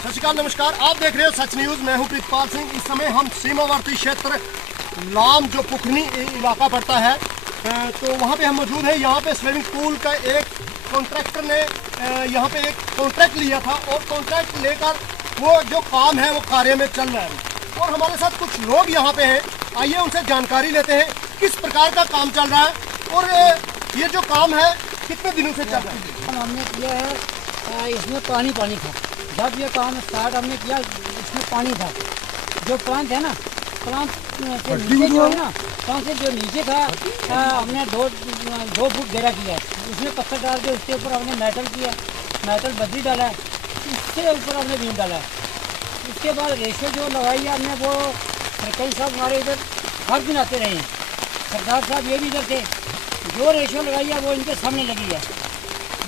सत श्री अकाल, नमस्कार। आप देख रहे हो सच न्यूज़। मैं हूं प्रीतपाल सिंह। इस समय हम सीमावर्ती क्षेत्र लाम जो पुखनी इलाका पड़ता है तो वहां पे हम मौजूद हैं। यहां पे स्विमिंग पूल का एक कॉन्ट्रैक्टर ने यहां पे एक कॉन्ट्रैक्ट लिया था और कॉन्ट्रैक्ट लेकर वो जो काम है वो कार्य में चल रहा है और हमारे साथ कुछ लोग यहाँ पे हैं। आइए उनसे जानकारी लेते हैं किस प्रकार का काम चल रहा है और ये जो काम है कितने दिनों से चल रहा है। हमने किया है, इसमें पानी था। जब ये काम स्टार्ट हमने किया इसमें पानी था। जो प्लांट है ना, प्लांट से नीचे जो है ना, प्लांट से जो नीचे था हमने 2 फुट गहरा किया। उसमें पत्थर डाल के उसके ऊपर हमने मेटल किया, मेटल बद्दी डाला है, उसके ऊपर हमने बीम डाला है। उसके बाद रेशो जो लगाई है हमने वो सरपंच साहब हमारे इधर हर दिन आते रहे हैं। सरदार साहब ये भी इधर थे। जो रेशो लगाई है वो इनके सामने लगी है,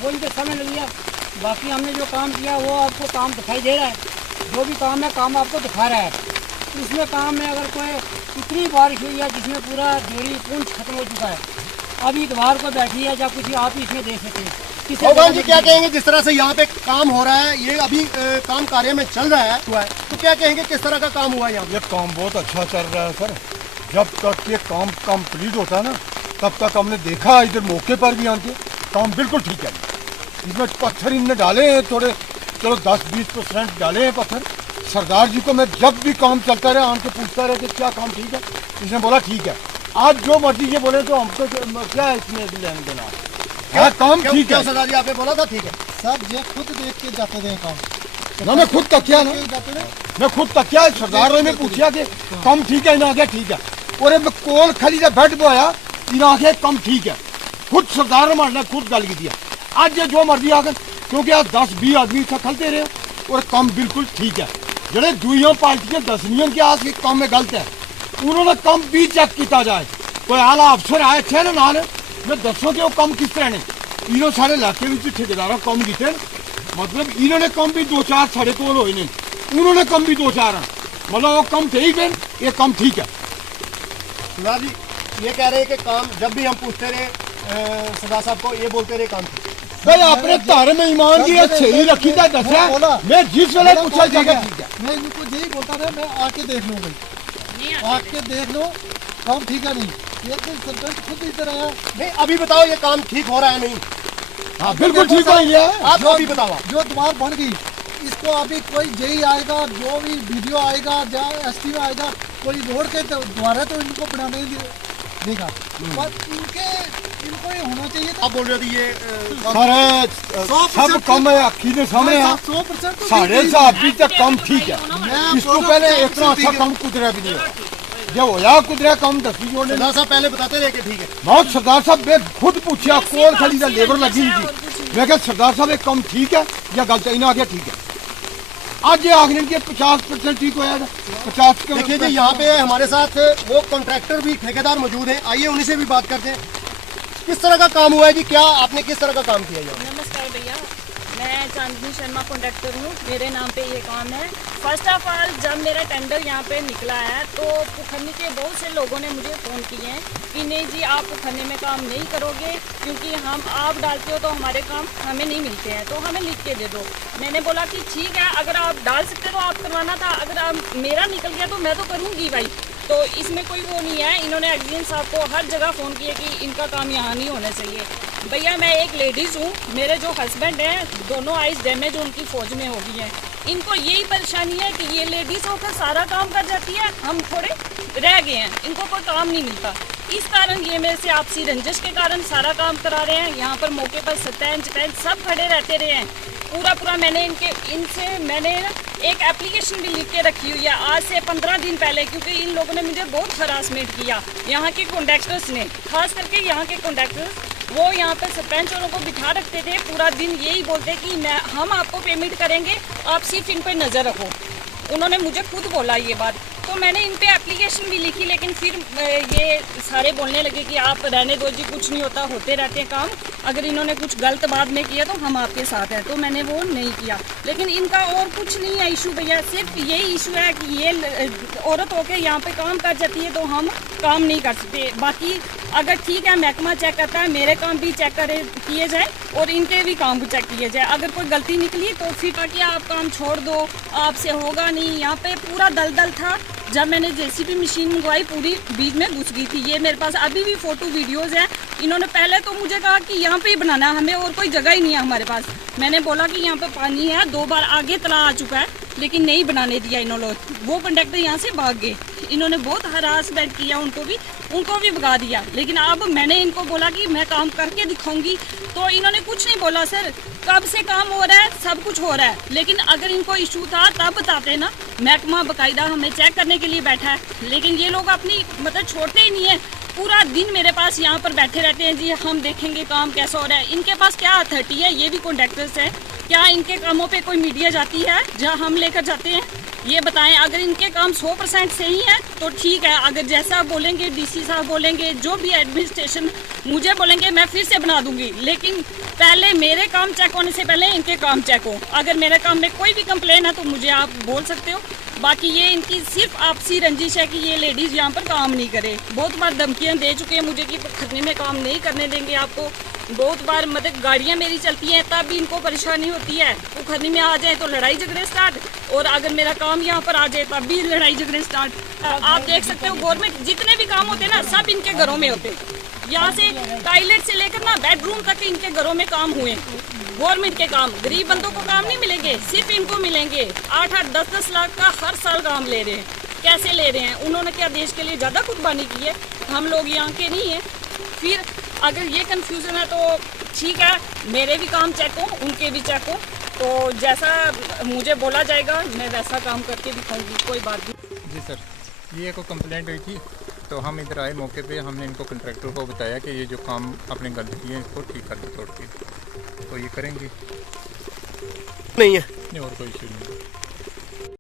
वो इनके सामने लगी है। बाकी हमने जो काम किया वो आपको काम दिखाई दे रहा है। जो भी काम है काम आपको दिखा रहा है। इसमें काम में अगर कोई इतनी बारिश हुई है जिसमें पूरा जोड़ी पूंछ खत्म हो चुका है। अभी इतवार को बैठी है, या कुछ आप ही इसमें देख सकते हैं। भगवान जी क्या कहेंगे जिस तरह से यहाँ पे काम हो रहा है, ये अभी काम कार्य में चल रहा है तो क्या कहेंगे किस तरह का काम हुआ है यहाँ? ये काम बहुत अच्छा चल रहा है सर। जब तक ये काम कंप्लीट होता है ना तब तक हमने देखा इधर मौके पर भी आके काम बिल्कुल ठीक है। इसमें पत्थर इनने डाले हैं थोड़े, चलो 10-20% डाले हैं पत्थर। सरदार जी को मैं जब भी काम चलता रहा आके पूछता रहा कि क्या काम ठीक है, इसने बोला ठीक है। आज जो मर्जी ये बोले तो हमको क्या है इसमें लेने देना। हाँ काम ठीक है सरदार जी, आपने बोला था ठीक है। सब ये खुद देख के जाते थे काम ना, मैं खुद तकिया ना, मैं खुद तकिया सरदार ने पूछा कि काम ठीक है, इन्हें ठीक है। और मैं कोल खाली से बैठ बोया इन्हें काम ठीक है। खुद सरदार ने मारना खुद गल की दिया। आज ये जो मर्जी आकर क्योंकि आज 10-20 आदमी इतना खलते रहे और काम बिल्कुल ठीक है। जड़े दुइयों पार्टियां दसनियों के आज के काम में गलत है, उन्होंने काम भी चेक किया जाए। कोई आला अफसर आए थे ना नाल, मैं दसो कि वो काम किस तरह ने इन्होंने सारे इलाके में ठेकेदारों काम किए। मतलब इन्होंने काम भी 2-4 साढ़े कोल हुए नहीं, उन्होंने काम भी 2-4 हैं। मतलब वो काम ठीक है, ये काम ठीक है। सरदार जी ये कह रहे हैं कि काम जब भी हम पूछते रहे सरदार साहब को ये बोलते रहे काम ठीक है। भाई अपने धर्म में ईमान की सही रखी था दसा। मैं जिस वेले पूछा ठीक है मैं इनको यही बोलता था, मैं आके देख लूँ भाई, आके देख लो काम ठीक है नहीं। ये तो सरपंच खुद इधर आया। नहीं अभी बताओ ये काम ठीक हो रहा है नहीं? हाँ बिल्कुल ठीक है। आप अभी बताओ। जो द्वार बन गई इसको अभी कोई जेई आएगा, जो भी वीडियो आएगा, एसटी आएगा, कोई रोड के द्वारा तो इनको बनाने देगा। पर इनको ये होना चाहिए। आप बोल रहे थे ये सारे सब कम है अखी के सामने है। 100% साढ़े से अभी तक कम ठीक है। इसको पहले इतना अच्छा कम कुदरा भी नहीं है। जब होया कुदरा कम 10 जोड़ने सरदार साहब पहले बताते रहे कि ठीक है। बहुत सरदार साहब मैं खुद पूछा कोल खड़ी का लेबर लगी हुई थी। मैं क्या सरदार साहब एक कम ठीक है या गलत है? इन्हें आ गया ठीक है। आज ये आखिर के 50% ठीक हो जाएगा। 50 के देखिए जी यहाँ पे हमारे साथ वो कॉन्ट्रैक्टर भी ठेकेदार मौजूद हैं। आइए उन्हीं से भी बात करते हैं। किस तरह का काम हुआ है जी? क्या आपने किस तरह का काम किया है? नमस्कार भैया, मैं चांदनी शर्मा कॉन्ट्रैक्टर हूँ। मेरे नाम पे ये काम है। फर्स्ट ऑफ ऑल जब मेरा टेंडर यहाँ पे निकला है तो पुखन्नी के बहुत से लोगों ने मुझे फ़ोन किए हैं कि नहीं जी आप पुखन्नी में काम नहीं करोगे क्योंकि हम आप डालते हो तो हमारे काम हमें नहीं मिलते हैं, तो हमें लिख के दे दो। मैंने बोला कि ठीक है, अगर आप डाल सकते तो आप करवाना था, अगर आप मेरा निकल गया तो मैं तो करूँगी भाई। तो इसमें कोई वो नहीं है। इन्होंने एग्जीएंट साहब को हर जगह फ़ोन किया कि इनका काम यहाँ नहीं होना चाहिए। भैया मैं एक लेडीज़ हूँ, मेरे जो हस्बैंड हैं दोनों आइज़ डैमेज उनकी फ़ौज में हो गई है। इनको यही परेशानी है कि ये लेडीज़ होकर सारा काम कर जाती है, हम थोड़े रह गए हैं, इनको कोई काम नहीं मिलता। इस कारण ये मेरे से आपसी रंजिश के कारण सारा काम करा रहे हैं। यहाँ पर मौके पर सरपंच सब खड़े रहते रहे हैं। पूरा मैंने इनसे मैंने एक एप्लीकेशन भी लिख के रखी हुई है आज से 15 दिन पहले, क्योंकि इन लोगों ने मुझे बहुत हरासमेंट किया। यहाँ के कॉन्ट्रैक्टर्स ने, खास करके यहाँ के कॉन्ट्रैक्टर्स, वो यहाँ पर सरपंच वालों को बिठा रखते थे। पूरा दिन यही बोलते कि हम आपको पेमेंट करेंगे, आप सिर्फ इन पर नज़र रखो। उन्होंने मुझे खुद बोला ये बात। तो मैंने इन पे एप्लीकेशन भी लिखी, लेकिन फिर ये सारे बोलने लगे कि आप रहने दो जी, कुछ नहीं होता, होते रहते हैं काम। अगर इन्होंने कुछ गलत बाद में किया तो हम आपके साथ हैं, तो मैंने वो नहीं किया। लेकिन इनका और कुछ नहीं है इशू भैया, सिर्फ यही इशू है कि ये औरत होके यहाँ पे काम कर जाती है तो हम काम नहीं कर सकते। बाकी अगर ठीक है महकमा चेक करता है, मेरे काम भी चेक किए जाए और इनके भी काम भी चेक किए जाए। अगर कोई गलती निकली तो फिर ताकि आप काम छोड़ दो, आपसे होगा नहीं। यहाँ पे पूरा दलदल था, जब मैंने जेसीबी मशीन मंगवाई पूरी बीच में घुस गई थी। ये मेरे पास अभी भी फोटो वीडियोज़ हैं। इन्होंने पहले तो मुझे कहा कि यहाँ पे ही बनाना है, हमें और कोई जगह ही नहीं है हमारे पास। मैंने बोला कि यहाँ पे पानी है, 2 बार आगे तला आ चुका है, लेकिन नहीं बनाने दिया इन्होंने। वो कंडक्टर यहाँ से भाग गए। इन्होंने बहुत हरासमेंट किया, उनको भी भगा दिया। लेकिन अब मैंने इनको बोला कि मैं काम करके दिखाऊंगी, तो इन्होंने कुछ नहीं बोला। सर कब से काम हो रहा है, सब कुछ हो रहा है, लेकिन अगर इनको इशू था तब बताते ना। महकमा बाकायदा हमें चेक करने के लिए बैठा है, लेकिन ये लोग अपनी मतलब छोड़ते ही नहीं है। पूरा दिन मेरे पास यहाँ पर बैठे रहते हैं, जी हम देखेंगे काम कैसा हो रहा है। इनके पास क्या अथॉरिटी है, ये भी कॉन्ट्रैक्टर्स है, क्या इनके कामों पे कोई मीडिया जाती है जहाँ हम लेकर जाते हैं? ये बताएं। अगर इनके काम 100% सही है तो ठीक है, अगर जैसा बोलेंगे डीसी साहब बोलेंगे, जो भी एडमिनिस्ट्रेशन मुझे बोलेंगे, मैं फिर से बना दूंगी। लेकिन पहले मेरे काम चेक होने से पहले इनके काम चेक हो। अगर मेरे काम में कोई भी कंप्लेन है तो मुझे आप बोल सकते हो। बाकी ये इनकी सिर्फ आपसी रंजिश है कि ये लेडीज़ यहाँ पर काम नहीं करे। बहुत बार धमकियाँ दे चुके हैं मुझे कि खतने में काम नहीं करने देंगे आपको। बहुत बार मतलब गाड़ियाँ मेरी चलती हैं तब भी इनको परेशानी होती है। वो खतने में आ जाए तो लड़ाई झगड़े स्टार्ट, और अगर मेरा काम यहाँ पर आ जाए तब भी लड़ाई झगड़े स्टार्ट। आप देख सकते हो गवर्नमेंट जितने भी काम होते हैं ना, सब इनके घरों में होते हैं। यहाँ से टॉयलेट से लेकर ना बेडरूम तक इनके घरों में काम हुए। गवर्नमेंट के काम गरीब बंदों को काम नहीं मिलेंगे, सिर्फ इनको मिलेंगे। 8-8, 10-10 लाख का हर साल काम ले रहे हैं। कैसे ले रहे हैं? उन्होंने क्या देश के लिए ज़्यादा कुर्बानी की है? हम लोग यहाँ के नहीं हैं। फिर अगर ये कन्फ्यूज़न है तो ठीक है, मेरे भी काम चेक हो, उनके भी चेक हो, तो जैसा मुझे बोला जाएगा मैं वैसा काम करके दिखाऊंगी, कोई बात नहीं। जी सर, ये को कंप्लेंट हुई थी तो हम इधर आए मौके पे। हमने इनको कॉन्ट्रैक्टर को बताया कि ये जो काम आपने गलत किए हैं इसको ठीक कर दो तोड़ के, तो ये करेंगे। नहीं है नहीं और कोई इशू नहीं है।